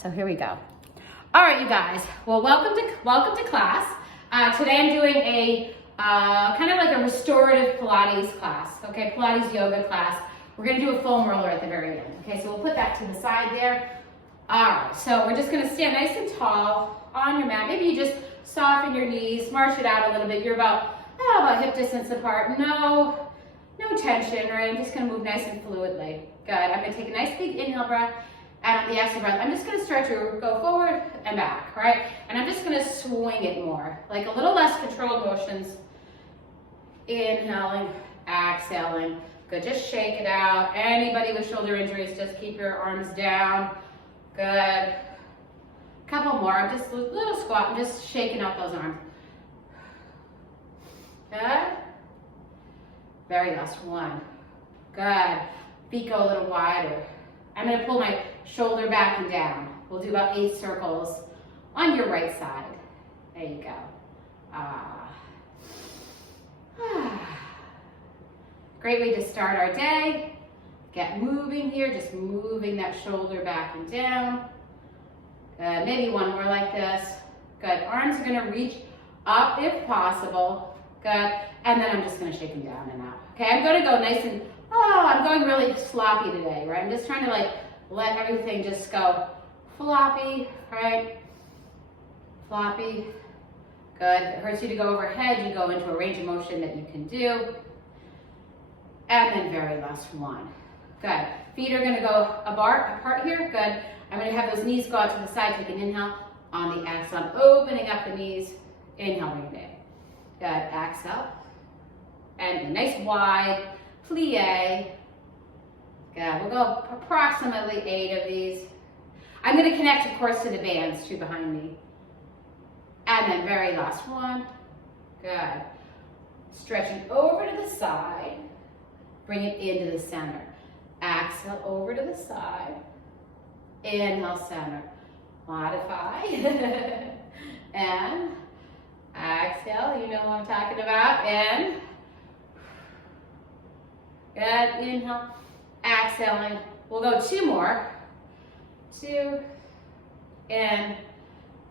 so here we go. All right, you guys. Well, welcome to class. Today I'm doing a kind of like a restorative Pilates class. Okay, Pilates yoga class. We're gonna do a foam roller at the very end. Okay, so we'll put that to the side there. All right, so we're just gonna stand nice and tall on your mat. Maybe you just soften your knees, march it out a little bit. You're about hip distance apart. No tension, right? I'm just gonna move nice and fluidly. Good. I'm gonna take a nice big inhale breath. And on the exhale breath, I'm just gonna start to go forward and back, right? And I'm just gonna swing it more, like a little less controlled motions. Inhaling, exhaling. Good, just shake it out. Anybody with shoulder injuries, just keep your arms down. Good. Couple more, I'm just a little squat, I'm just shaking out those arms. Good. Very last one. Good. Feet go a little wider. I'm gonna pull my shoulder back and down. We'll do about 8 circles on your right side. There you go. Great way to start our day. Get moving here, just moving that shoulder back and down. Good, maybe one more like this. Good, arms are gonna reach up if possible. Good, and then I'm just gonna shake them down and out. Okay, I'm gonna go nice and, I'm going really sloppy today, right? I'm just trying to let everything just go floppy, right? Floppy. Good. If it hurts you to go overhead, you go into a range of motion that you can do. And then very last one. Good. Feet are going to go apart here. Good. I'm going to have those knees go out to the side. Take an inhale. On the exhale, I'm opening up the knees. Inhale, bring it in. Good. Exhale. And a nice wide plie. Good. We'll go approximately 8 of these. I'm going to connect, of course, to the bands too behind me. And then very last one. Good. Stretching over to the side. Bring it into the center. Exhale over to the side. Inhale, center. Modify. And exhale. You know what I'm talking about. And good. Inhale. Exhaling. We'll go 2 more. 2. And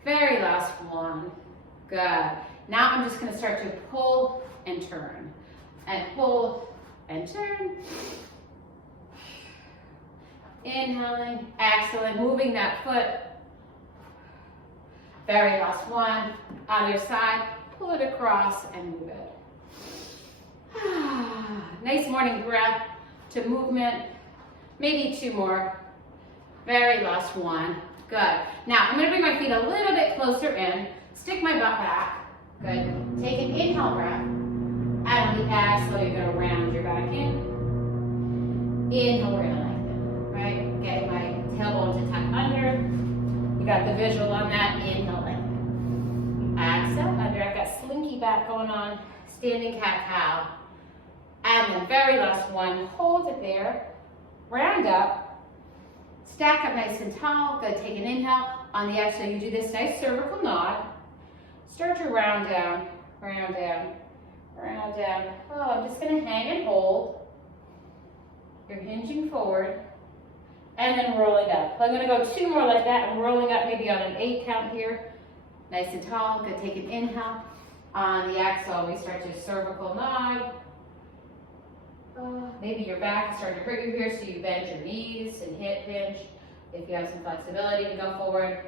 very last one. Good. Now I'm just going to start to pull and turn. And pull and turn. Inhaling, exhaling, moving that foot. Very last one. On your side, pull it across and move it. Nice morning breath to movement. Maybe 2 more. Very last one. Good. Now, I'm going to bring my feet a little bit closer in. Stick my butt back. Good. Take an inhale breath. And on the exhale, you're going to round your back in. Inhale, we're going to lengthen. Right? Getting my tailbone to tuck under. You got the visual on that. Inhale, lengthen. Exhale, under. I've got slinky back going on. Standing cat-cow. And then very last one. Hold it there. Round up. Stack up nice and tall. Good. Take an inhale. On the exhale, you do this nice cervical nod. Start to round down, round down, round down. Oh, I'm just going to hang and hold. You're hinging forward. And then rolling up. I'm going to go 2 more like that. I'm rolling up maybe on an 8 count here. Nice and tall. Good. Take an inhale. On the exhale, we start to cervical nod. Maybe your back is starting to hurt you here, so you bend your knees and hip hinge. If you have some flexibility to go forward.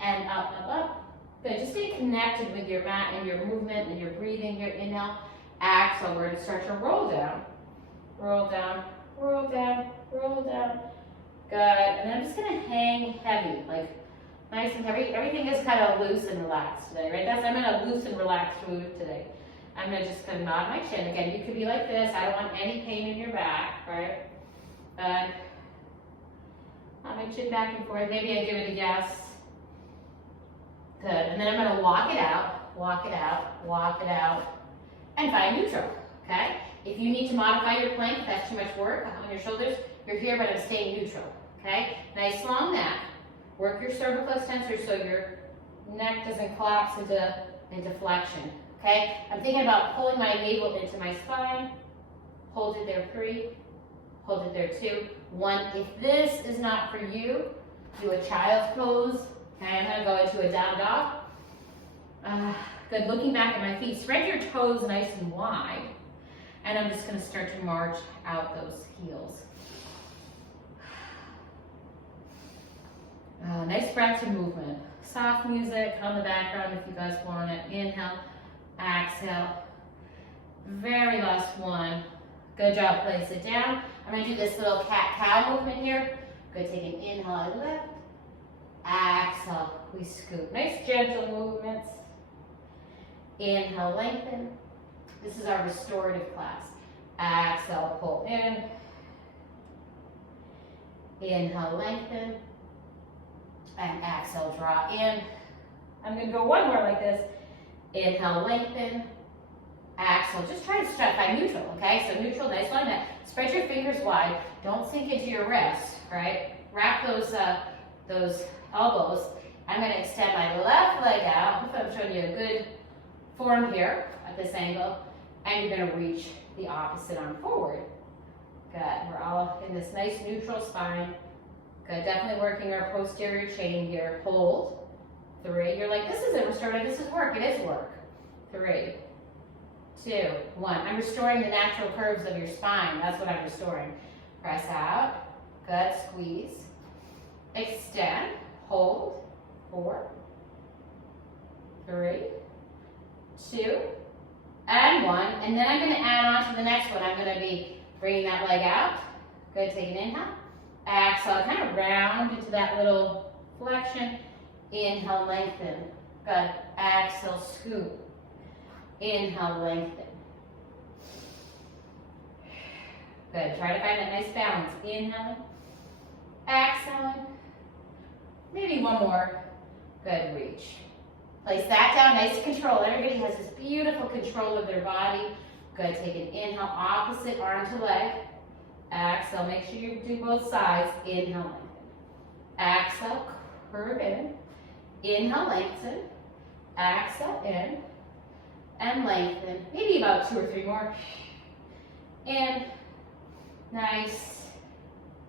And up, up, up. Good. Just stay connected with your mat and your movement and your breathing here. Inhale, exhale. We're going to start to roll down. Roll down, roll down, roll down. Good. And then I'm just going to hang heavy, like nice and heavy. Everything is kind of loose and relaxed today, right? I'm in a loose and relaxed mood today. I'm going to just nod my chin. Again, you could be like this. I don't want any pain in your back, right? Good. Nod my chin back and forth. Maybe I give it a yes. Good. And then I'm going to walk it out, walk it out, walk it out, and find neutral, okay? If you need to modify your plank, if that's too much work on your shoulders, you're here, but I'm staying neutral, okay? Nice long neck. Work your cervical extensor so your neck doesn't collapse into flexion. Okay, I'm thinking about pulling my navel into my spine. Hold it there, 3. Hold it there, 2. 1. If this is not for you, Do a child's pose. Okay, I'm gonna go into a down dog. Good, looking back at my feet. Spread your toes nice and wide. And I'm just gonna start to march out those heels. Nice breath and movement. Soft music on the background if you guys want it. Inhale, exhale. Very last one. Good job, place it down. I'm gonna do this little cat-cow movement here. Good, take an inhale, I lift. Exhale, we scoop. Nice gentle movements. Inhale, lengthen. This is our restorative class. Exhale, pull in. Inhale, lengthen. And exhale, draw in. I'm gonna go one more like this. Inhale, lengthen. Exhale, just try to stretch by neutral, okay? So neutral, nice line up. Spread your fingers wide. Don't sink into your wrist, right? Wrap those elbows. I'm gonna extend my left leg out. Hopefully I'm showing you a good form here at this angle. And you're gonna reach the opposite arm forward. Good, we're all in this nice neutral spine. Good, definitely working our posterior chain here. Hold. 3, you're like, this isn't restorative, this is work. It is work. 3, 2, 1. I'm restoring the natural curves of your spine. That's what I'm restoring. Press out. Good, squeeze. Extend. Hold. 4, 3, 2, and 1. And then I'm going to add on to the next one. I'm going to be bringing that leg out. Good, take an inhale. Exhale, kind of round into that little flexion. Inhale, lengthen. Good. Exhale, scoop. Inhale, lengthen. Good. Try to find that nice balance. Inhale. Exhale. Maybe one more. Good. Reach. Place that down. Nice control. Everybody has this beautiful control of their body. Good. Take an inhale. Opposite arm to leg. Exhale. Make sure you do both sides. Inhale, lengthen. Exhale. Curve in. Inhale, lengthen. Exhale, in. And lengthen. Maybe about 2 or 3 more. And nice.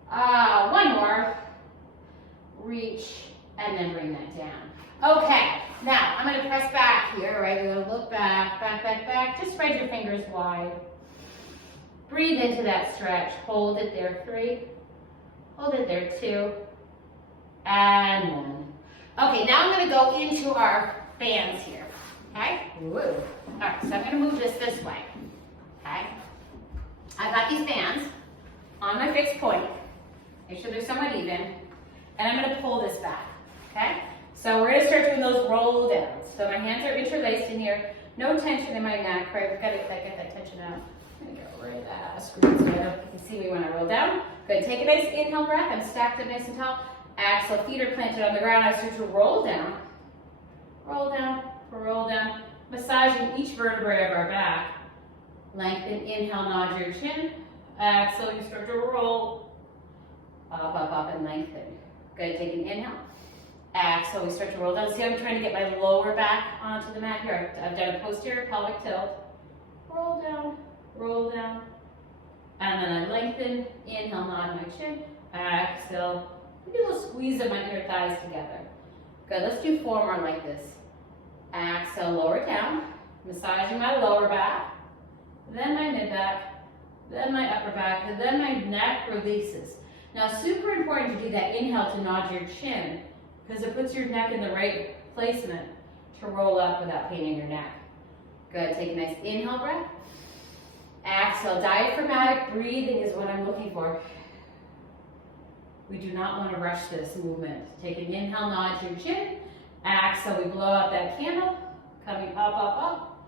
One more. Reach. And then bring that down. Okay. Now, I'm going to press back here, right? We're going to look back, back, back, back. Just spread your fingers wide. Breathe into that stretch. Hold it there. 3. Hold it there. 2. And 1. Okay, now I'm going to go into our fans here. Okay? Woo. All right, so I'm going to move this way. Okay? I've got these fans on my fixed point. Make sure they're somewhat even. And I'm going to pull this back. Okay? So we're going to start doing those roll downs. So my hands are interlaced in here. No tension in my neck, right? We've got to get that tension out. I'm going to get rid of that screw so you can see me when I roll down. Good. Take a nice inhale breath. I'm stacked up nice and tall. Exhale, feet are planted on the ground. I start to roll down. Roll down. Roll down. Massaging each vertebrae of our back. Lengthen. Inhale, nod your chin. Exhale, you start to roll. Up, up, up, and lengthen. Good. Take an inhale. Exhale, we start to roll down. See, I'm trying to get my lower back onto the mat here. I've done a posterior pelvic tilt. Roll down, and then I lengthen. Inhale, nod my chin. Exhale, do a little squeeze of my inner thighs together. Good, let's do 4 more like this. Exhale, lower down, massaging my lower back, then my mid back, then my upper back, and then my neck releases. Now, super important to do that inhale to nod your chin, because it puts your neck in the right placement to roll up without paining your neck. Good, take a nice inhale breath. Exhale, diaphragmatic breathing is what I'm looking for. We do not want to rush this movement. Take an inhale, nod your chin. Exhale, we blow out that candle, coming up, up, up.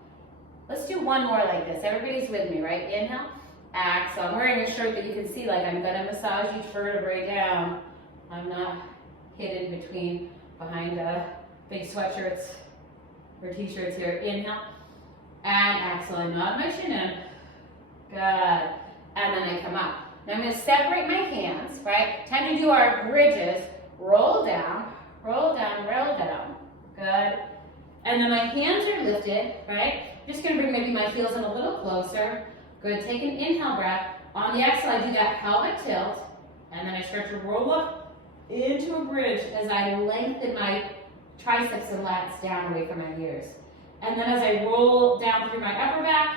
Let's do 1 more like this. Everybody's with me, right? Inhale. Exhale. I'm wearing a shirt that you can see, like I'm going to massage each vertebrae down. I'm not hidden behind big sweatshirts or t-shirts here. Inhale. And exhale. I nod my chin in. Good. And then I come up. Now I'm going to separate my hands, right? Time to do our bridges. Roll down, roll down, roll down. Good. And then my hands are lifted, right? Just going to bring maybe my heels in a little closer. Good. Take an inhale breath. On the exhale, I do that pelvic tilt. And then I start to roll up into a bridge as I lengthen my triceps and lats down away from my ears. And then as I roll down through my upper back,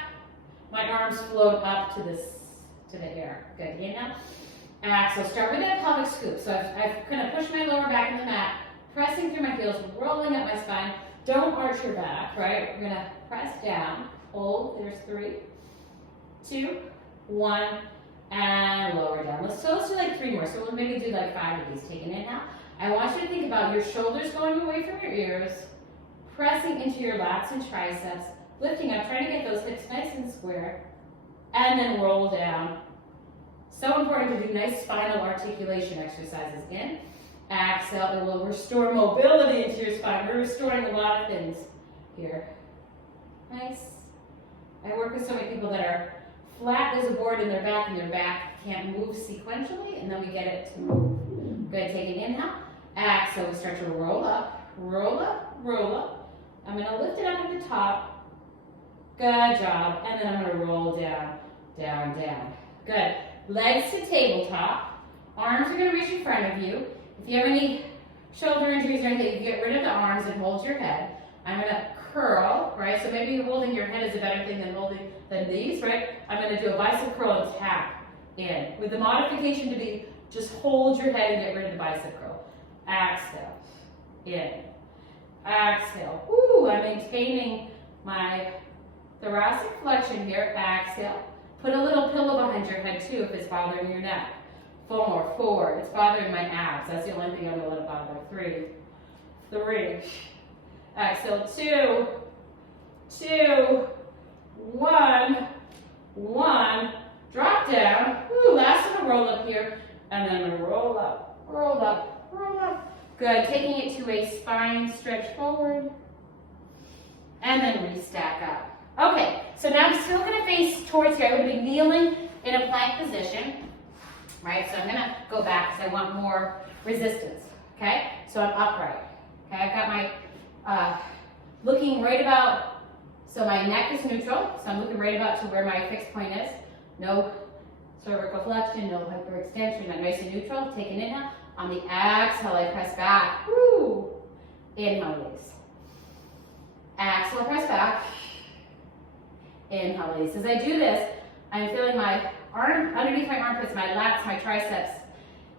my arms float up to the air. Good, inhale. Exhale, start with that pelvic scoop. So I've kind of pushed my lower back in the mat, pressing through my heels, rolling up my spine. Don't arch your back, right? We're gonna press down, hold, there's 3, 2, 1, and lower down. Let's do like 3 more. So we'll maybe do like 5 of these. Take an inhale. I want you to think about your shoulders going away from your ears, pressing into your lats and triceps, lifting up, trying to get those hips nice and square, and then roll down. So important to do nice spinal articulation exercises. In, exhale, it will restore mobility into your spine. We're restoring a lot of things here. Nice. I work with so many people that are flat as a board in their back, and their back can't move sequentially, and then we get it to move. Good, take an inhale. Exhale, we start to roll up, roll up, roll up. I'm gonna lift it up at the top. Good job. And then I'm gonna roll down, down, down. Good. Legs to tabletop. Arms are gonna reach in front of you. If you have any shoulder injuries or anything, you get rid of the arms and hold your head. I'm gonna curl, right? So maybe holding your head is a better thing than these, right? I'm gonna do a bicep curl and tap in. With the modification to be, just hold your head and get rid of the bicep curl. Exhale, in. Exhale. Ooh, I'm maintaining my thoracic flexion here. Exhale. Put a little pillow behind your head too if it's bothering your neck. 4 more. 4. It's bothering my abs. That's the only thing I'm going to let it bother. 3. 3. Exhale. 2. 2. 1. 1. Drop down. Ooh, last one, roll up here. And then roll up, roll up, roll up. Good. Taking it to a spine stretch forward. And then restack up. Okay, so now I'm still going to face towards here. I'm going to be kneeling in a plank position, right? So I'm going to go back because I want more resistance, okay? So I'm upright, okay? I've got my, looking right about, so my neck is neutral, so I'm looking right about to where my fixed point is. No cervical flexion, no hyperextension, I'm nice and neutral. Take an inhale. On the exhale, I press back. Woo! Inhale, release. Exhale, press back. Inhale, release. As I do this, I'm feeling my arm, underneath my armpits, my lats, my triceps,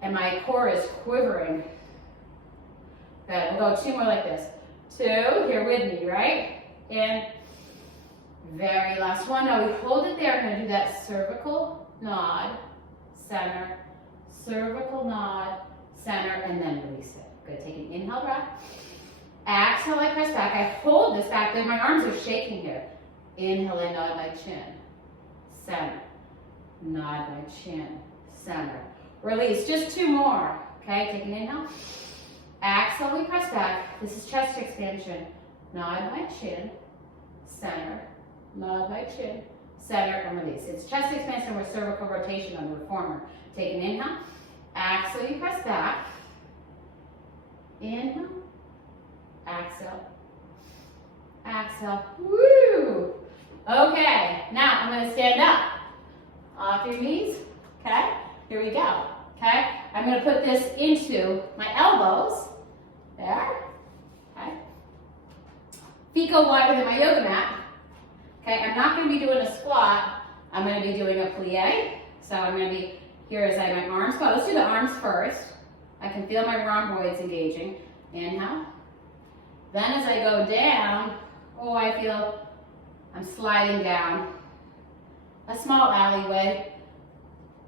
and my core is quivering. Good, we'll go 2 more like this. 2, here with me, right? In. Very last one. Now we hold it there. I'm going to do that cervical nod, center, cervical nod, center, and then release it. Good, take an inhale breath. Exhale, I press back. I hold this back there. My arms are shaking here. Inhale, I nod my chin, center, nod my chin, center. Release, just 2 more. Okay, take an inhale. Exhale, we press back. This is chest expansion. Nod my chin, center, nod my chin, center, and release. It's chest expansion with cervical rotation on the reformer. Take an inhale. Exhale, you press back. Inhale. Exhale. Exhale. Woo! Okay, now I'm going to stand up. Off your knees. Okay, here we go. Okay, I'm going to put this into my elbows. There. Okay. Feet go wider than my yoga mat. Okay, I'm not going to be doing a squat. I'm going to be doing a plie. So I'm going to be here as I have my arms go. Let's do the arms first. I can feel my rhomboids engaging. Inhale. Then as I go down, oh, I feel I'm sliding down. A small alleyway.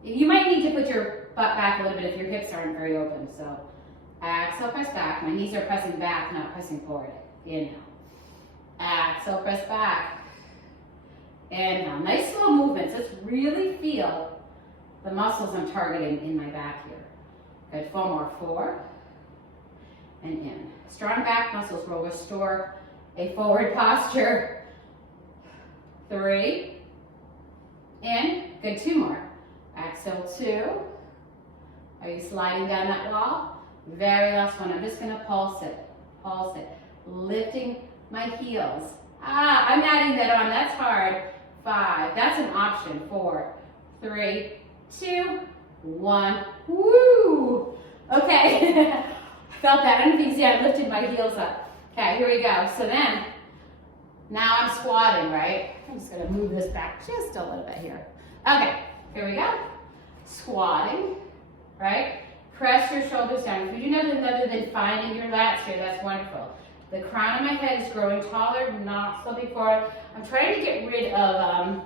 You might need to put your butt back a little bit if your hips aren't very open. So exhale, press back. My knees are pressing back, not pressing forward. Inhale. Exhale, press back. Inhale. Nice slow movements. Let's really feel the muscles I'm targeting in my back here. Good. 4 more. 4. And in. Strong back muscles will restore a forward posture. 3. In. Good. 2 more. Exhale. 2. Are you sliding down that wall? Very last one. I'm just going to pulse it. Pulse it. Lifting my heels. I'm adding that on. That's hard. 5. That's an option. 4. 3. 2. 1. Woo! Okay. Felt that. I don't know if you can see I lifted my heels up. Okay, here we go. So then, now I'm squatting, right? I'm just gonna move this back just a little bit here. Okay, here we go. Squatting, right? Press your shoulders down. If you do nothing other than finding your lats here, that's wonderful. The crown of my head is growing taller, not slipping forward. I'm trying to get rid of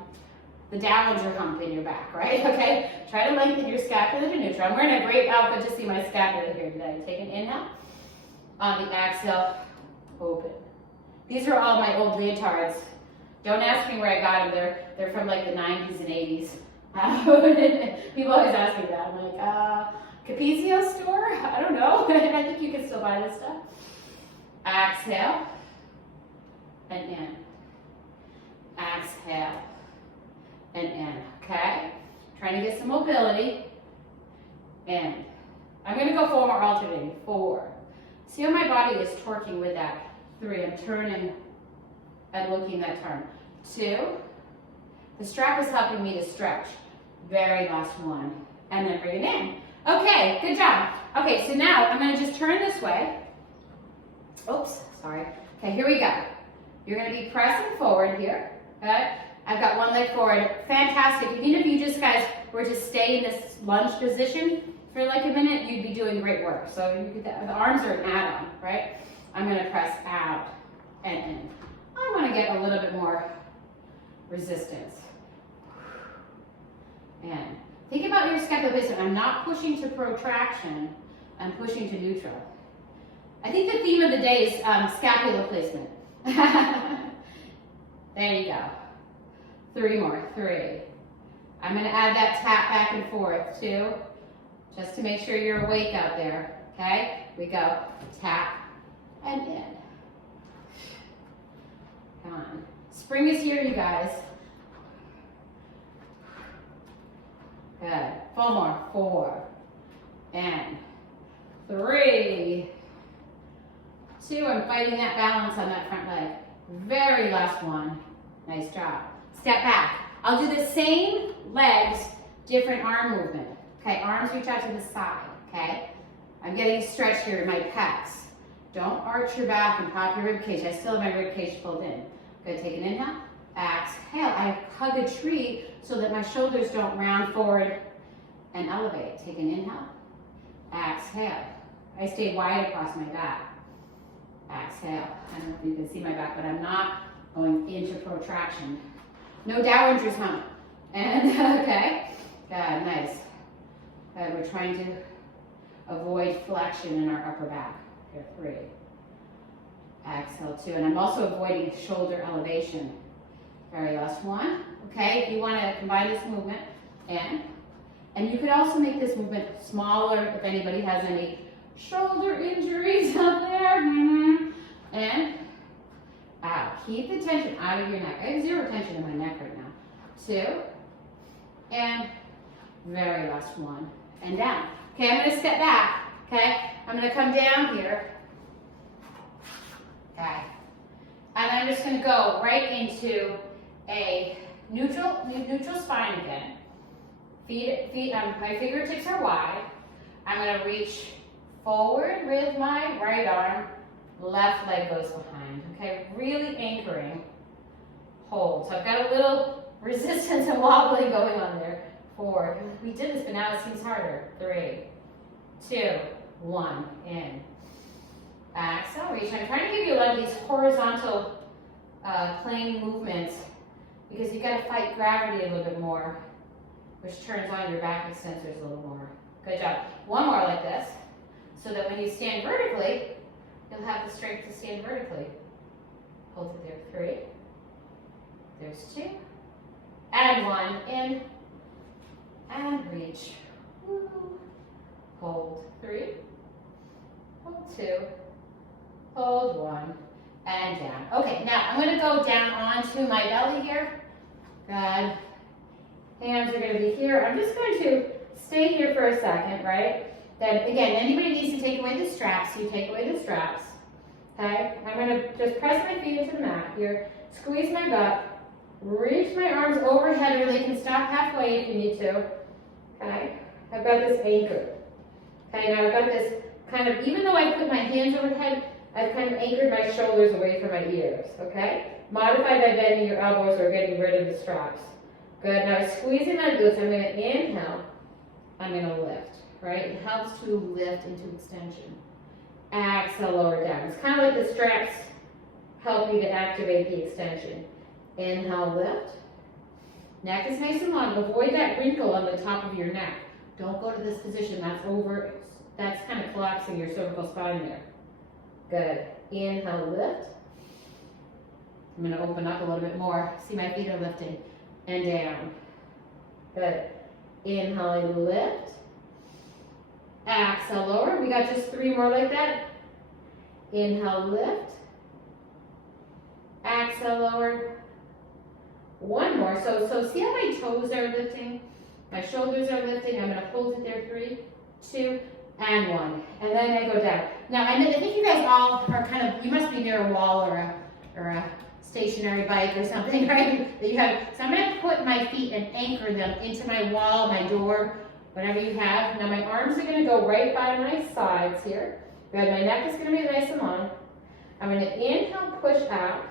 the Dowager hump in your back, right? Okay? Try to lengthen your scapula to neutral. I'm wearing a great outfit to see my scapula here today. Take an inhale. On the exhale, open. These are all my old leotards. Don't ask me where I got them. They're from like the 90s and 80s. People always ask me that. I'm like, Capezio store? I don't know. I think you can still buy this stuff. Exhale. And in. Exhale. And in. Okay? Trying to get some mobility. In. I'm going to go 4 more alternating. 4. See how my body is torquing with that. 3. I'm turning and looking that turn. 2. The strap is helping me to stretch. Very last one. And then bring it in. Okay, good job. Okay, so now I'm going to just turn this way. Oops, sorry. Okay, here we go. You're going to be pressing forward here. Okay? I've got one leg forward. Fantastic. Even if you just guys were to stay in this lunge position for like a minute, you'd be doing great work. So you could, the arms are an add-on, right? I'm going to press out and in. I want to get a little bit more resistance. And think about your scapulohumeral. I'm not pushing to protraction. I'm pushing to neutral. I think the theme of the day is scapula placement. There you go. 3 more. 3. I'm going to add that tap back and forth. 2. Just to make sure you're awake out there. Okay? We go. Tap and in. Come on. Spring is here, you guys. Good. 4 more. 4. And 3. 2. I'm fighting that balance on that front leg. Very last one. Nice job. Step back. I'll do the same legs, different arm movement. Okay, arms reach out to the side. Okay? I'm getting a stretch here in my pecs. Don't arch your back and pop your rib cage. I still have my rib cage pulled in. Good. Take an inhale. Exhale. I hug a tree so that my shoulders don't round forward and elevate. Take an inhale. Exhale. I stay wide across my back. Exhale. I don't know if you can see my back, but I'm not going into protraction. No Dowager's hump. And, okay. Good, nice. Good, we're trying to avoid flexion in our upper back. Here, 3. Exhale, 2. And I'm also avoiding shoulder elevation. Very last one. Okay, if you want to combine this movement, and you could also make this movement smaller if anybody has any shoulder injuries out there. And out. Keep the tension out of your neck. I have 0 tension in my neck right now. 2. And very last one. And down. Okay, I'm going to step back. Okay, I'm going to come down here. Okay. And I'm just going to go right into a neutral spine again. My fingertips are wide. I'm going to reach forward with my right arm. Left leg goes behind. Okay, really anchoring. Hold. So I've got a little resistance and wobbling going on there. 4. We did this, but now it seems harder. 3, 2, 1. In. Exhale, reach. I'm trying to give you a lot of these horizontal plane movements because you've got to fight gravity a little bit more, which turns on your back extensors a little more. Good job. 1 more like this, so that when you stand vertically, you'll have the strength to stand vertically. Hold it there. 3. There's 2. And 1. In. And reach. Woo. Hold. 3. Hold 2. Hold 1. And down. Okay, now I'm going to go down onto my belly here. Good. Hands are going to be here. I'm just going to stay here for a second, right? Then again, anybody needs to take away the straps, you take away the straps. Okay? I'm going to just press my feet into the mat here, squeeze my butt, reach my arms overhead, or they can stop halfway if you need to. Okay? I've got this anchor. Okay, now I've got this kind of, even though I put my hands overhead, I've kind of anchored my shoulders away from my ears, okay? Modify by bending your elbows or getting rid of the straps. Good, now squeezing my glutes, I'm gonna inhale, I'm gonna lift, right? It helps to lift into extension. Exhale, lower down. It's kind of like the straps help you to activate the extension. Inhale, lift. Neck is nice and long. Avoid that wrinkle on the top of your neck. Don't go to this position. That's kind of collapsing your cervical spine there. Good. Inhale, lift. I'm going to open up a little bit more. See, my feet are lifting. And down. Good. Inhale, lift. Exhale, lower. We got just 3 more like that. Inhale, lift. Exhale, lower. 1 more. So see how my toes are lifting? My shoulders are lifting. I'm going to hold it there. 3, 2, and 1. And then I go down. Now, I think you guys all are kind of, you must be near a wall or a stationary bike or something, right? That you have. So I'm going to put my feet and anchor them into my wall, my door, whatever you have. Now, my arms are going to go right by my sides here. Good. My neck is going to be nice and long. I'm going to inhale, push out.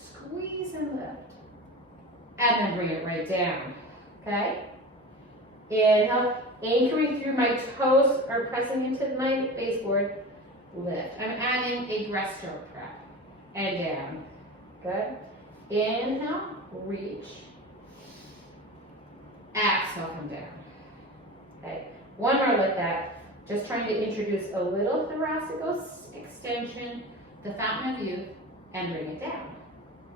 Squeeze and lift. And then bring it right down. Okay? Inhale, anchoring through my toes or pressing into my baseboard. Lift. I'm adding a breaststroke prep. And down. Good. Inhale, reach. Exhale, come down. Okay. 1 more like that. Just trying to introduce a little thoracic extension, the fountain of youth, and bring it down.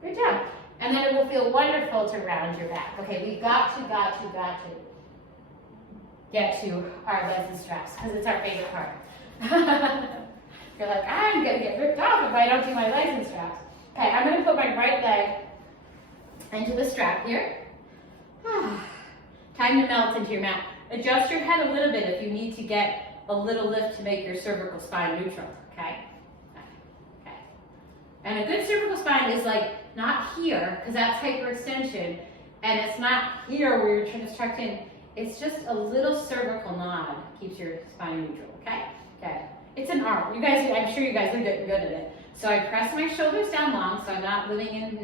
Good job. And then it will feel wonderful to round your back. Okay, we've got to get to our legs and straps because it's our favorite part. You're like, I'm going to get ripped off if I don't do my legs and straps. Okay, I'm going to put my right leg into the strap here. Time to melt into your mat. Adjust your head a little bit if you need to get a little lift to make your cervical spine neutral, okay? Okay. And a good cervical spine is like not here, because that's hyperextension, and it's not here where you're trying to tuck in. It's just a little cervical nod keeps your spine neutral, okay? Okay. It's an art. You guys, I'm sure you guys are good at it. So I press my shoulders down long, so I'm not living in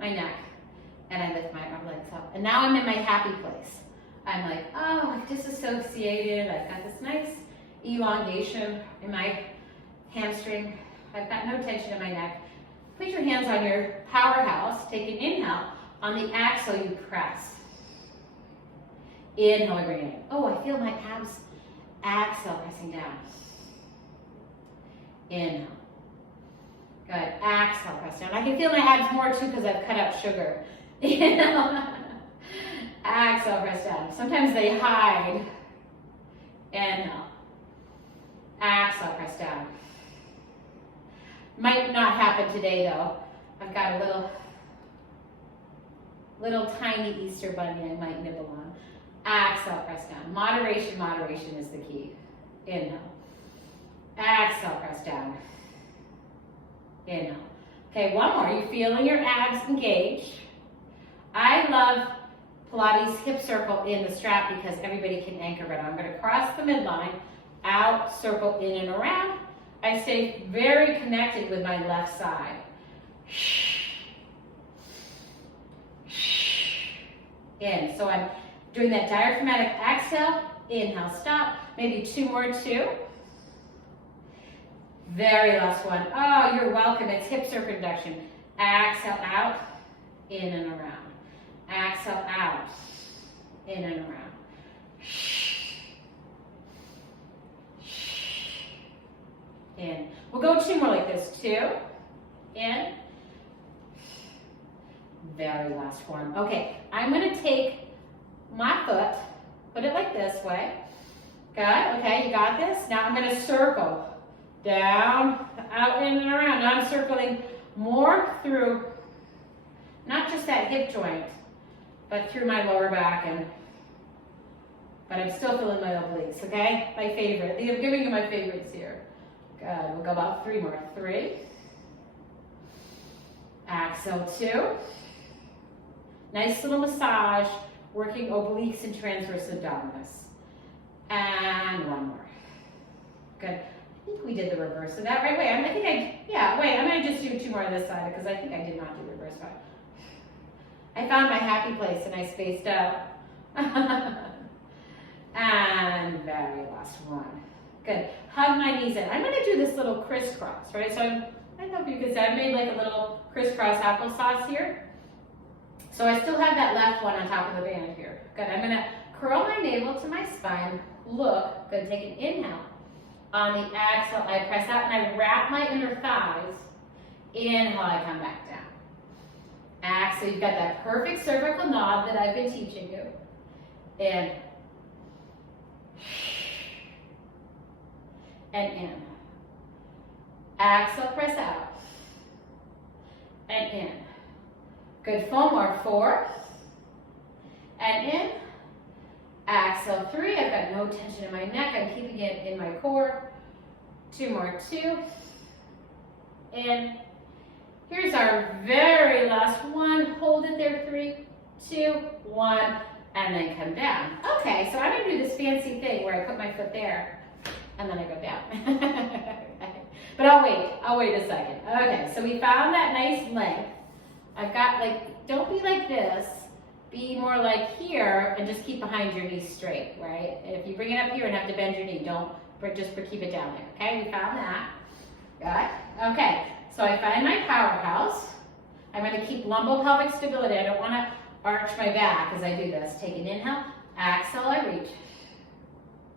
my neck, and I lift my legs up. And now I'm in my happy place. I'm like, oh, I've disassociated. I've got this nice elongation in my hamstring. I've got no tension in my neck. Put your hands on your powerhouse. Take an inhale. On the exhale, you press. Inhale, I bring it in. Oh, I feel my abs. Exhale, pressing down. Inhale. Good. Exhale, press down. I can feel my abs more too because I've cut out sugar. Inhale. Exhale, press down. Sometimes they hide. Inhale. Exhale, press down. Might not happen today though. I've got a little tiny Easter bunny I might nibble on. Exhale, press down. Moderation is the key. Inhale. Exhale, press down. Inhale. Okay, 1 more. You're feeling your abs engaged. I love Pilates hip circle in the strap because everybody can anchor it. I'm going to cross the midline, out, circle in and around. I stay very connected with my left side. In. So I'm doing that diaphragmatic exhale, inhale, stop. Maybe 2 more, 2. Very last one. Oh, you're welcome. It's hip circumduction. Exhale out, in and around. Exhale out, in and around. In. We'll go 2 more like this. 2. In. Very last one. Okay, I'm going to take my foot, put it like this way. Good. Okay, you got this. Now I'm going to circle. Down, out, in, and around. Now I'm circling more through, not just that hip joint, but through my lower back, but I'm still feeling my obliques, okay? My favorite. I'm giving you my favorites here. Good. We'll go about 3 more. 3. Exhale, 2. Nice little massage, working obliques and transverse abdominis. And one more. Good. I think we did the reverse of that, right? Wait, I'm going to just do 2 more on this side because I think I did not do the reverse one. I found my happy place and I spaced out. And very last one. Good. Hug my knees in. I'm going to do this little crisscross, right? So I don't know if you can see, I've made like a little crisscross applesauce here. So I still have that left one on top of the band here. Good. I'm going to curl my navel to my spine. Look. Good. Take an inhale. On the exhale, I press out and I wrap my inner thighs. Inhale, I come back down. Exhale, you've got that perfect cervical nod that I've been teaching you. In. And in. Exhale, press out. And in. Good, 4 more. 4. And in. Exhale, 3. I've got no tension in my neck. I'm keeping it in my core. 2 more. 2. In. Here's our very last one. Hold it there. 3, 2, 1. And then come down. Okay, so I'm going to do this fancy thing where I put my foot there and then I go down. But I'll wait a second. Okay, so we found that nice length. I've got like, don't be like this. Be more like here and just keep behind your knees straight, right? If you bring it up here and have to bend your knee, don't, just keep it down there, okay? We found that. Got it? Okay, so I find my powerhouse. I'm going to keep lumbopelvic stability. I don't want to arch my back as I do this. Take an inhale, exhale, I reach.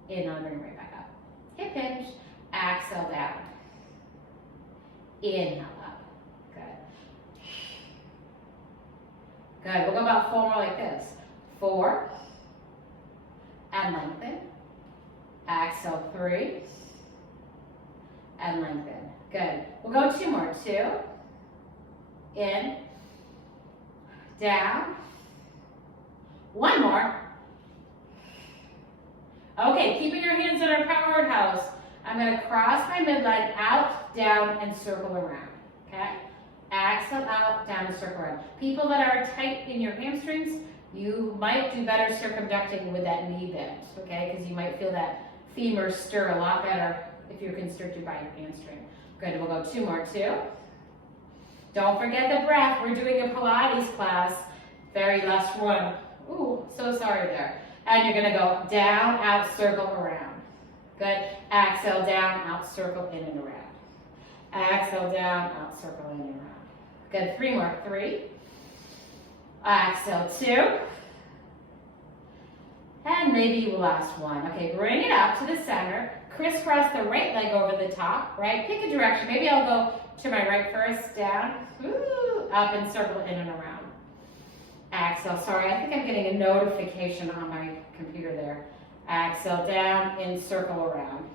Inhale, bring it right back up. Hip hinge, exhale down. Inhale up. Good. Good. We'll go about 4 more like this. 4. And lengthen. Exhale, 3. And lengthen. Good. We'll go 2 more. 2. In. Down. 1 more. Okay, keeping your hands in our powerhouse. I'm going to cross my midline out, down, and circle around. Okay? Exhale out, down, and circle around. People that are tight in your hamstrings, you might do better circumducting with that knee bend. Okay? Because you might feel that femur stir a lot better if you're constricted by your hamstring. Good. We'll go 2 more. 2. Don't forget the breath. We're doing a Pilates class. Very last one. Ooh, so sorry there. And you're going to go down, out, circle, around. Good. Exhale, down, out, circle, in and around. Exhale, down, out, circle, in and around. Good. 3 more. 3. Exhale, 2. And maybe last one. Okay, bring it up to the center. Crisscross the right leg over the top, right? Pick a direction. Maybe I'll go to my right first, down, up, and circle in and around. Exhale, sorry, I think I'm getting a notification on my computer there. Exhale, down, in, circle, around.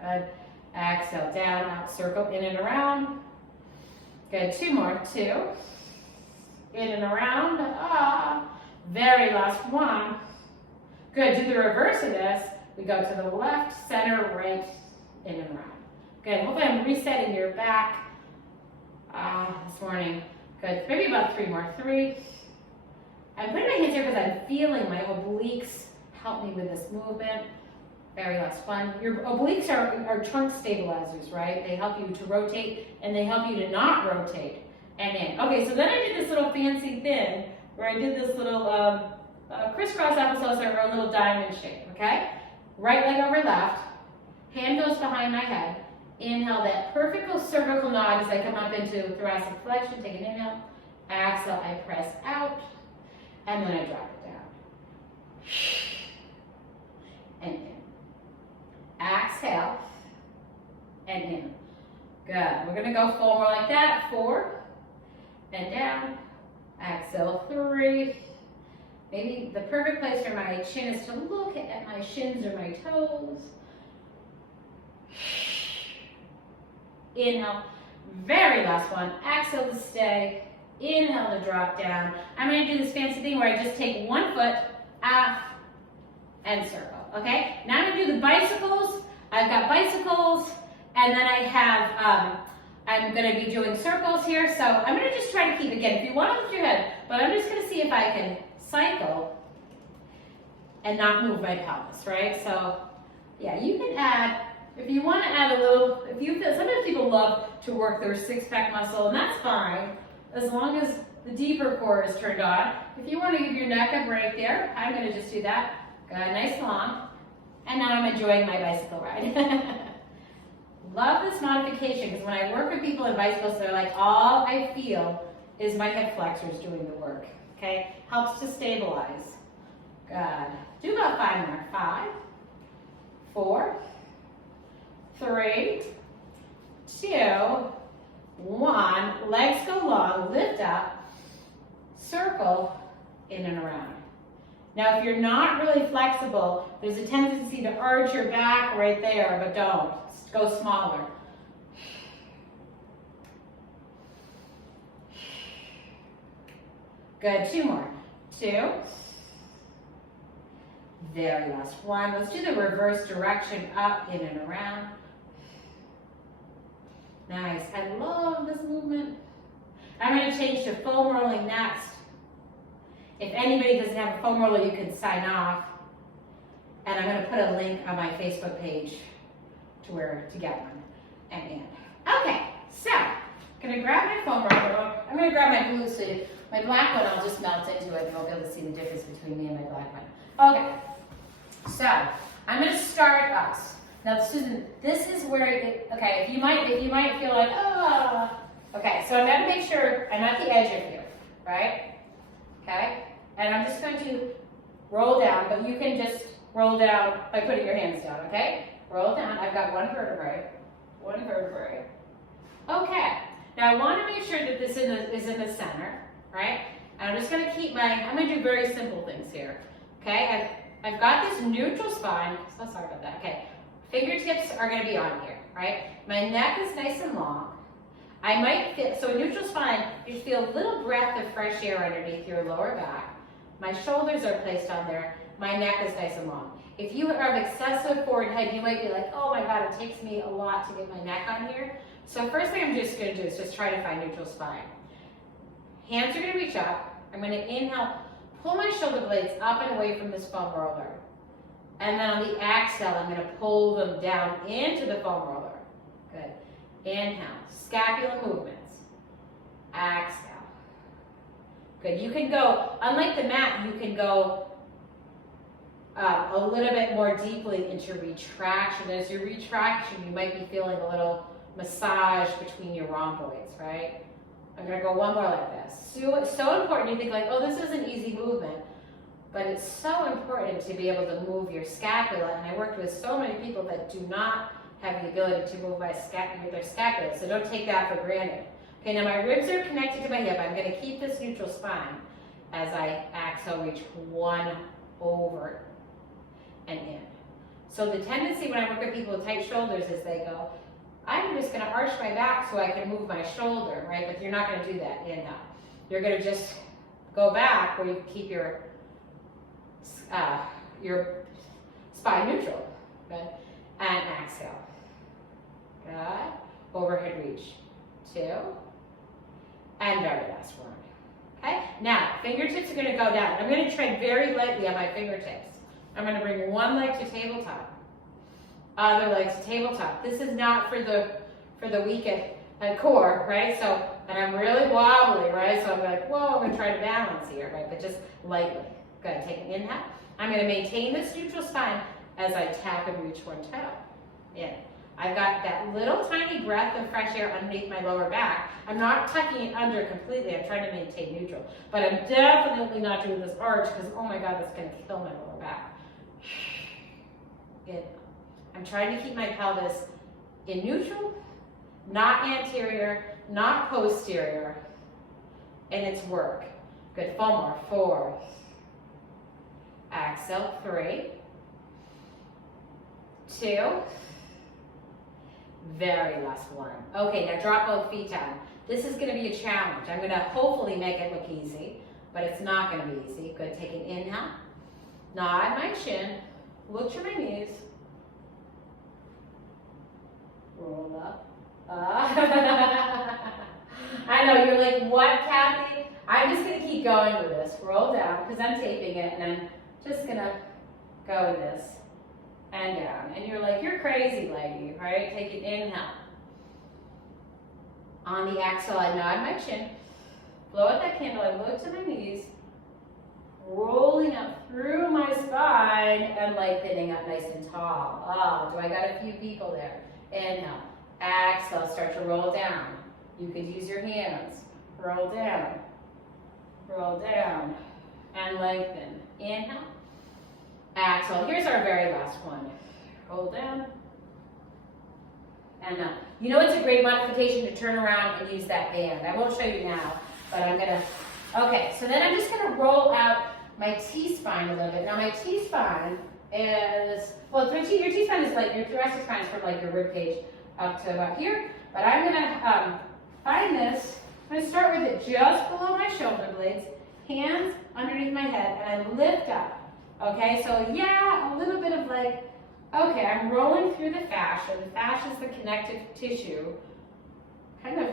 Good. Exhale, down, out, circle, in and around. Good, 2 more. 2. In and around. Very last one. Good, do the reverse of this. We go to the left, center, right, in and around. Good, hopefully I'm resetting your back this morning. Good, maybe about 3 more. 3. I'm putting my hands here because I'm feeling my obliques help me with this movement. Very last one. Your obliques are trunk stabilizers, right? They help you to rotate and they help you to not rotate. And in. Okay, so then I did this little fancy thing where I did this little crisscross applesauce or a little diamond shape, okay? Right leg over left, hand goes behind my head. Inhale that perfect cervical nod as I come up into thoracic flexion. Take an inhale. Exhale, I press out. And then I drop it down. And in. Exhale. And in. Good. We're going to go 4 more like that. 4. And down. Exhale. 3. Maybe the perfect place for my chin is to look at my shins or my toes. Inhale. Very last one. Exhale to stay. Inhale to drop down. I'm going to do this fancy thing where I just take 1 foot, up, and circle. Okay? Now I'm going to do the bicycles. I've got bicycles, and then I have, I'm going to be doing circles here. So I'm going to just try to keep, again, if you want to lift your head, but I'm just going to see if I can cycle and not move my pelvis, right? So yeah, you can add, if you want to add a little, if you feel, sometimes people love to work their six-pack muscle, and that's fine, as long as the deeper core is turned on. If you want to give your neck a break there, I'm going to just do that. Good, nice long. And now I'm enjoying my bicycle ride. Love this modification, because when I work with people in bicycles, they're like, all I feel is my hip flexors doing the work, okay? Helps to stabilize. Good. Do about 5 more. 5, 4, 3, 2, 1. Legs go long, lift up, circle, in and around. Now, if you're not really flexible, there's a tendency to arch your back right there, but don't. Go smaller. Good, 2 more. 2. Very last 1. Let's do the reverse direction, up, in and around. Nice. I love this movement. I'm going to change to foam rolling next. If anybody doesn't have a foam roller, you can sign off. And I'm going to put a link on my Facebook page to where to get one. And okay, so I'm going to grab my foam roller. I'm going to grab my blue so my black one, I'll just melt into it and I'll be able to see the difference between me and my black one. Okay, so I'm going to start us. Now, Susan, this is where okay, if you might feel like, oh, okay, so I'm going to make sure I'm at the edge of here, right? Okay, and I'm just going to roll down, but you can just roll down by putting your hands down, okay? Roll down. I've got 1 vertebrae. 1 vertebrae. Okay, now I want to make sure that this is in the center, right? And I'm just going to keep I'm going to do very simple things here, okay? I've got this neutral spine. So sorry about that. Okay, fingertips are going to be on here, right? My neck is nice and long. I might feel, so a neutral spine, you feel a little breath of fresh air underneath your lower back. My shoulders are placed on there. My neck is nice and long. If you have excessive forward head, you might be like, oh my God, it takes me a lot to get my neck on here. So first thing I'm just going to do is just try to find neutral spine. Hands are going to reach up. I'm going to inhale, pull my shoulder blades up and away from this foam roller. And then on the exhale, I'm going to pull them down into the foam roller. Good. Inhale, scapular movements. Exhale. Good. You can go, unlike the mat, you can go a little bit more deeply into retraction. As your retraction, you might be feeling a little massage between your rhomboids, right? I'm going to go 1 more like this. So it's so important. You think like, oh, this is an easy movement. But it's so important to be able to move your scapula. And I worked with so many people that do not have the ability to move their scapula. So don't take that for granted. Okay, now my ribs are connected to my hip. I'm going to keep this neutral spine as I exhale, reach 1 over and in. So the tendency when I work with people with tight shoulders is they go, I'm just going to arch my back so I can move my shoulder, right? But you're not going to do that. Inhale. You're going to just go back where you keep your spine neutral. Good. And exhale. Good. Overhead reach. 2. And very last one. Okay? Now, fingertips are going to go down. I'm going to tread very lightly on my fingertips. I'm going to bring one leg to tabletop. Other leg to tabletop. This is not for the weak at core, right? So, and I'm really wobbly, right? So I'm like, whoa, I'm going to try to balance here, right? But just lightly. Good. Take an inhale. I'm going to maintain this neutral spine as I tap and reach 1 toe. In. I've got that little tiny breath of fresh air underneath my lower back. I'm not tucking it under completely. I'm trying to maintain neutral. But I'm definitely not doing this arch because, oh my God, that's going to kill my lower back. In. I'm trying to keep my pelvis in neutral, not anterior, not posterior. And it's work. Good. 4 more. 4. Exhale. 3. 2. Very last one. Okay, now drop both feet down. This is going to be a challenge. I'm going to hopefully make it look easy, but it's not going to be easy. Good. Take an inhale. Nod my chin. Look to my knees. Roll up. I know, you're like, what, Kathy? I'm just going to keep going with this. Roll down, because I'm taping it, and I'm just going to go with this, and down. And you're like, you're crazy, lady, right? Take an inhale. On the exhale, I nod my chin, blow out that candle, I look to my knees, rolling up through my spine and lengthening up nice and tall. Oh, do I got a few people there? Inhale, exhale, start to roll down. You could use your hands. Roll down, and lengthen. Inhale, exhale. Here's our very last one. Roll down, and up. You know it's a great modification to turn around and use that band. I won't show you now, but I'm gonna, okay, so then I'm just gonna roll out my T-spine a little bit. Now my T-spine is, well, your T-spine is like, your thoracic spine is from like your rib cage up to about here, but I'm gonna find this. I'm gonna start with it just below my shoulder blades, hands underneath my head, and I lift up. Okay, so yeah, a little bit of like, okay, I'm rolling through the fascia. The fascia is the connective tissue, kind of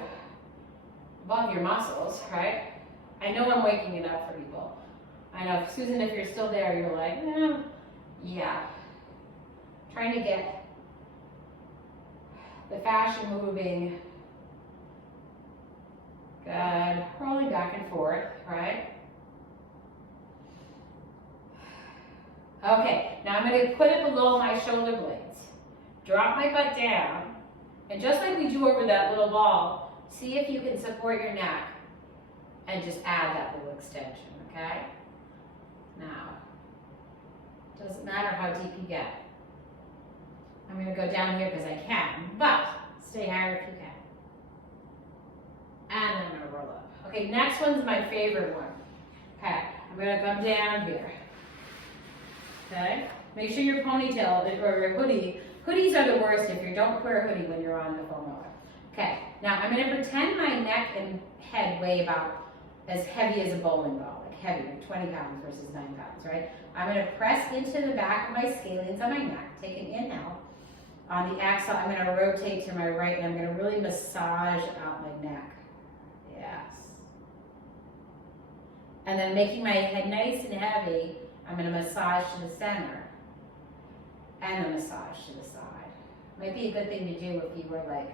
above your muscles, right? I know I'm waking it up for people. I know, Susan, if you're still there, you're like, yeah. Trying to get the fascia moving. Good. Rolling back and forth, right? Okay, now I'm going to put it below my shoulder blades. Drop my butt down. And just like we do over that little ball, see if you can support your neck and just add that little extension, okay? Now, doesn't matter how deep you get. I'm going to go down here because I can, but stay higher if you can. And then I'm going to roll up. Okay, next one's my favorite one. Okay, I'm going to come down here. Okay, make sure your ponytail or your hoodie. Hoodies are the worst if you don't wear a hoodie when you're on the foam roller. Okay, now I'm going to pretend my neck and head weigh about as heavy as a bowling ball, like heavy, like 20 pounds versus 9 pounds, right? I'm going to press into the back of my scalenes on my neck, take an inhale. On the exhale, I'm going to rotate to my right, and I'm going to really massage out my neck. Yes. And then making my head nice and heavy, I'm going to massage to the center. And a massage to the side. Might be a good thing to do if you were like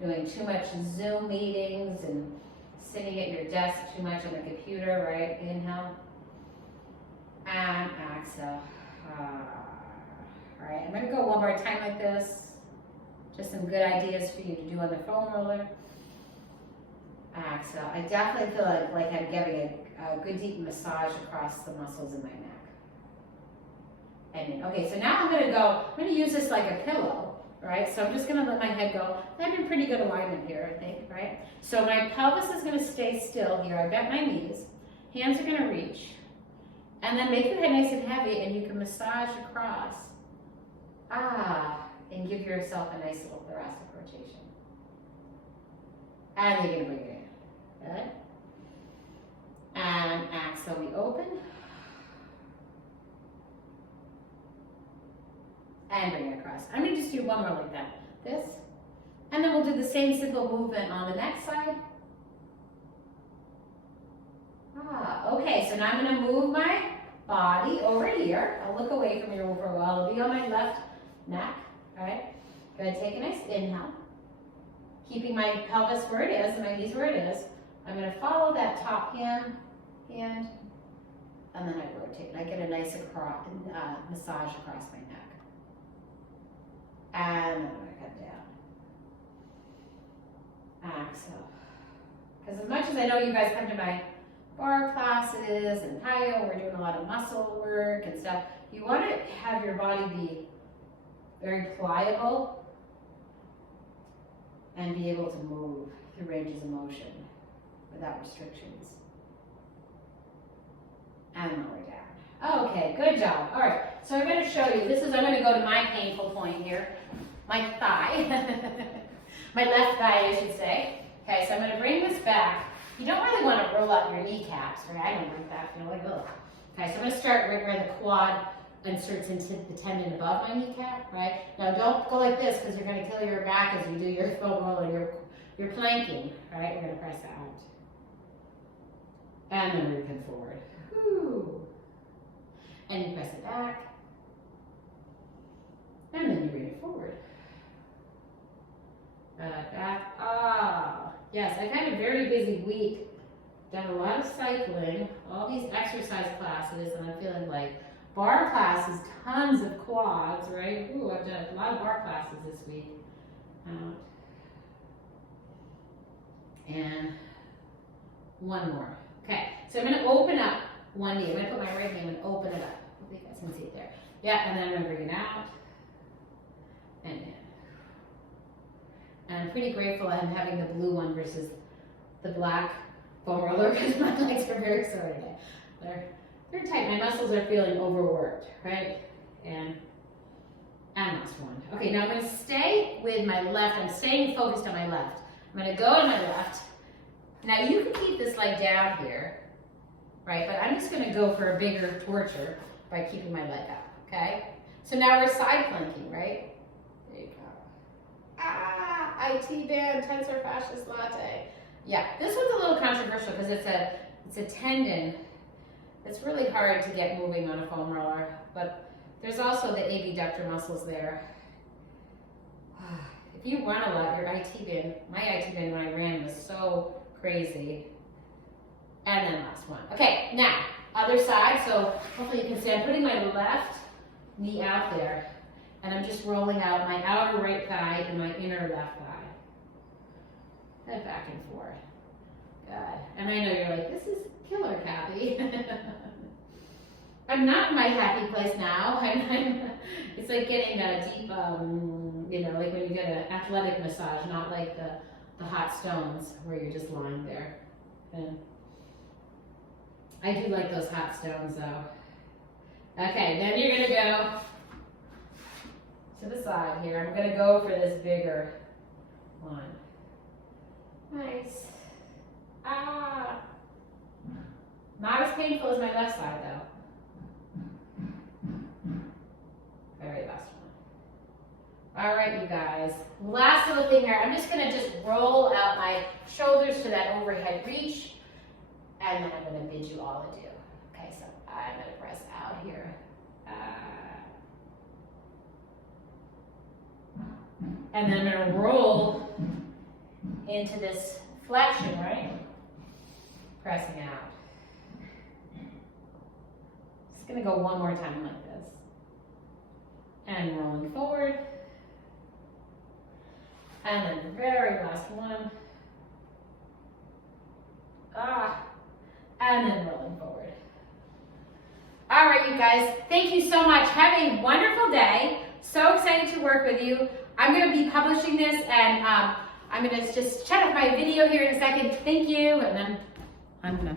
doing too much Zoom meetings and sitting at your desk too much on the computer, right? Inhale. And exhale. All right, I'm going to go one more time like this. Just some good ideas for you to do on the foam roller. Exhale. I definitely feel like I'm giving a good deep massage across the muscles in my neck. And then, okay, so now I'm going to use this like a pillow, right? So I'm just going to let my head go. I'm in pretty good alignment here, I think, right? So my pelvis is going to stay still here. I bent my knees. Hands are going to reach. And then make your head nice and heavy, and you can massage across. And give yourself a nice little thoracic rotation. And you're going to bring it in. Good. And exhale, we open. And bring it across. I'm going to just do one more like that. This. And then we'll do the same simple movement on the next side. Okay, so now I'm going to move my body over here. I'll look away from you for a while. It'll be on my left neck. All right. Going to take a nice inhale. Keeping my pelvis where it is and my knees where it is. I'm going to follow that top hand, and then I rotate. And I get a nice massage across my neck. And then I'm going to come down. Exhale. Because as much as I know you guys come to my bar classes and Tayo, we're doing a lot of muscle work and stuff, you want to have your body be very pliable and be able to move through ranges of motion without restrictions. And lower down. Okay, good job. All right, so I'm going to show you. I'm going to go to my painful point here. My thigh. My left thigh, I should say. Okay, so I'm going to bring this back. You don't really want to roll up your kneecaps, right? I don't like that. You know, like, ugh. Okay, so I'm going to start right where the quad inserts into the tendon above my kneecap, right? Now don't go like this because you're going to kill your back as you do your foam roll and your planking, right? We're going to press out. And then we come forward. Whew. and you press it back. And then you bring it forward. Back. Ah, yes, I've had a very busy week. Done a lot of cycling, all these exercise classes, and I'm feeling like bar classes, tons of quads, right? Ooh, I've done a lot of bar classes this week. And one more. Okay, so I'm going to open up one knee. I'm going to put my right knee and open it up. I think you guys can see it there. Yeah, and then I'm going to bring it out and in. And I'm pretty grateful I'm having the blue one versus the black foam roller because my legs are very sore today. They're tight. My muscles are feeling overworked, right? And last one. Okay, now I'm going to stay with my left. I'm staying focused on my left. I'm going to go to my left. Now you can keep this leg down here, right? But I'm just going to go for a bigger torture by keeping my leg up, okay? So now we're side planking, right? There you go. Ah, IT band, tensor fasciae latae. Yeah, this one's a little controversial because it's a tendon. It's really hard to get moving on a foam roller, but there's also the abductor muscles there. If you run a lot, your IT band, my IT band when I ran was so crazy. And then last one. Okay, now, other side. So hopefully you can see I'm putting my left knee out there, and I'm just rolling out my outer right thigh and my inner left thigh. And back and forth. Good. And I know you're like, this is killer, Kathy. I'm not in my happy place now. It's like getting a deep, like when you get an athletic massage, not like the hot stones where you're just lying there. And I do like those hot stones though. Okay, then you're gonna go to the side here. I'm gonna go for this bigger one. Nice. Ah. Not as painful as my left side though. Very last one. All right, you guys. Last little thing here. I'm just gonna roll out my shoulders to that overhead reach, and then I'm gonna bid you all adieu. Okay, so I'm gonna press out here. And then I'm gonna roll into this flexion, right? Pressing out. Just gonna go one more time like this. And rolling forward. And then the very last one. And then rolling forward. All right, you guys, thank you so much. Have a wonderful day. So excited to work with you. I'm going to be publishing this, and I'm going to just shut off my video here in a second. Thank you, and then I'm going to